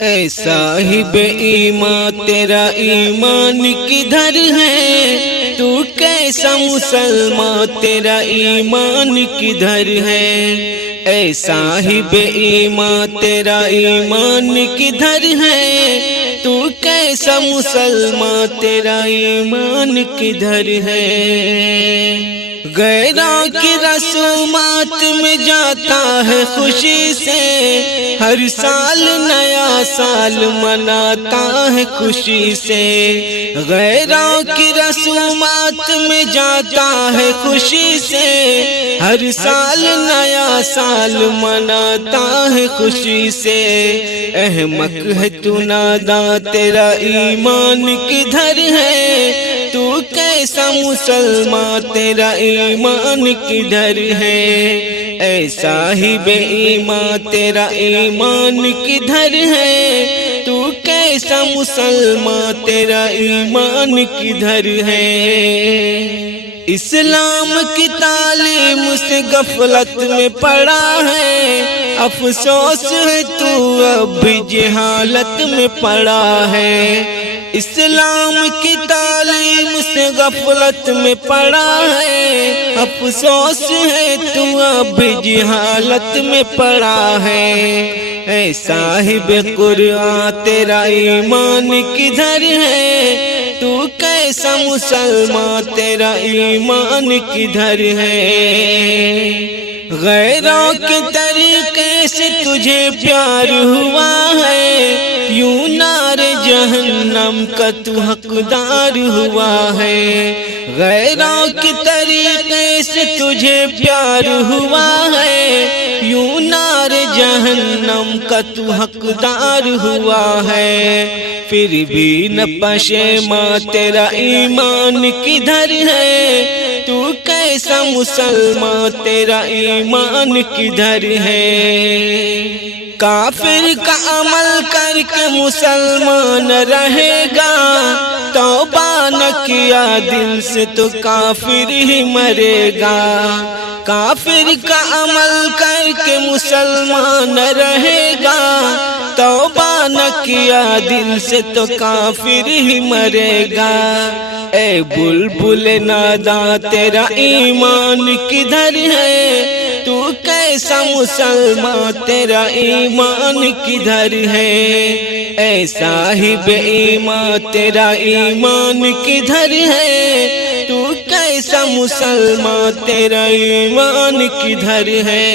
اے صاحب ایمان تیرا ایمان کدھر ہے؟ تو کیسا مسلمان تیرا ایمان کدھر ہے؟ اے صاحب ایمان تیرا ایمان کدھر ہے؟ تو کیسا مسلمان تیرا ایمان کدھر ہے؟ غیروں کی رسومات میں جاتا ہے خوشی سے، ہر سال نیا سال مناتا ہے خوشی سے۔ غیروں کی رسومات میں جاتا ہے خوشی سے، ہر سال نیا سال مناتا ہے خوشی سے۔ احمق ہے تو نادان تیرا ایمان کدھر ہے؟ تو کیسا مسلمان تیرا ایمان کدھر ہے؟ اے صاحب ایمان تیرا ایمان کدھر ہے؟ تو کیسا مسلمان تیرا ایمان کدھر ہے؟ اسلام کی تعلیم سے غفلت میں پڑا ہے، افسوس ہے تو اب بھی جہالت میں پڑا ہے۔ اسلام کی تعلیم سے غفلت میں پڑا ہے، افسوس ہے تو اب بھی جہالت میں پڑا ہے۔ اے صاحب قرآن تیرا ایمان کدھر ہے؟ تو کیسا مسلمان تیرا ایمان کدھر ہے؟ غیروں کے طریقے سے تجھے پیار ہوا ہے، یوں نار جہنم کا تو حقدار ہوا ہے۔ غیروں کے طریقے سے تجھے پیار ہوا ہے، یوں نار جہنم کا تو حقدار ہوا ہے۔ پھر بھی نہ پشیمان تیرا ایمان کدھر ہے؟ تو کیسا مسلمان تیرا ایمان کدھر ہے؟ کافر کا عمل کر کے مسلمان رہے گا، توبہ نہ کیا دل سے تو کافر ہی مرے گا۔ کافر کا عمل کر کے مسلمان رہے گا، توبہ نہ کیا دل سے تو کافر ہی مرے گا۔ اے بلبل نادان تیرا ایمان کدھر ہے؟ تو کیسا مسلمان تیرا ایمان کدھر ہے؟ اے صاحب ایمان تیرا ایمان کدھر ہے؟ تو کیسا مسلمان تیرا ایمان کدھر ہے؟